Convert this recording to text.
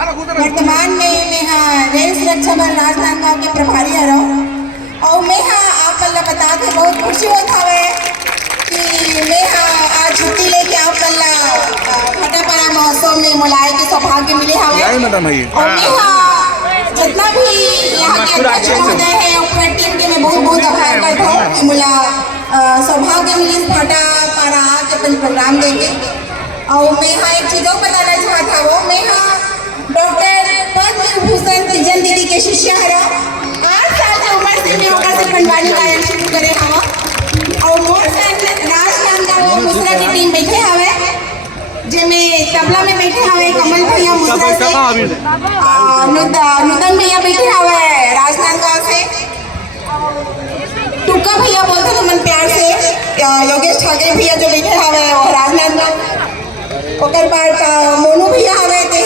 वर्तमान में मैं रेल सुरक्षा बल राजनांदगांव के प्रभारी हरो और मैं आप मन बता के बहुत खुशी होत हवे कि मैं आज छुट्टी लेके आप मन फटापड़ा महोत्सव में मोलाए के सौभाग्य मिले हवे और मैं जितना भी यहाँ के अध्यक्ष महोदय है और पूरा टीम के मैं बहुत बहुत आभार करता हूँ कि मुला सौभाग्य मिली फटापड़ा के अपन प्रोग्राम देंगे। और मैं एक चीज़ और बताना चाहता हूँ, मैं डॉक्टर पद्म भूषण तीजन दीदी के शिष्य हरा 8 साल की उम्र से मैं ओकर से पंडवानी गायन शुरू करे हवा और मोर संग राजनांदगांव मुसरा की टीम बैठे हवे जेमे तबला में बैठे हवे कमल भैया मुसरा से नूतन भैया बैठे हवे राजनांदगांव से टुक्का भैया बोलते थे मन प्यार से योगेश ठाकरे भैया जो बैठे हवे वो राजनांदगांव ओकर बाद मोनू भैया हवे ते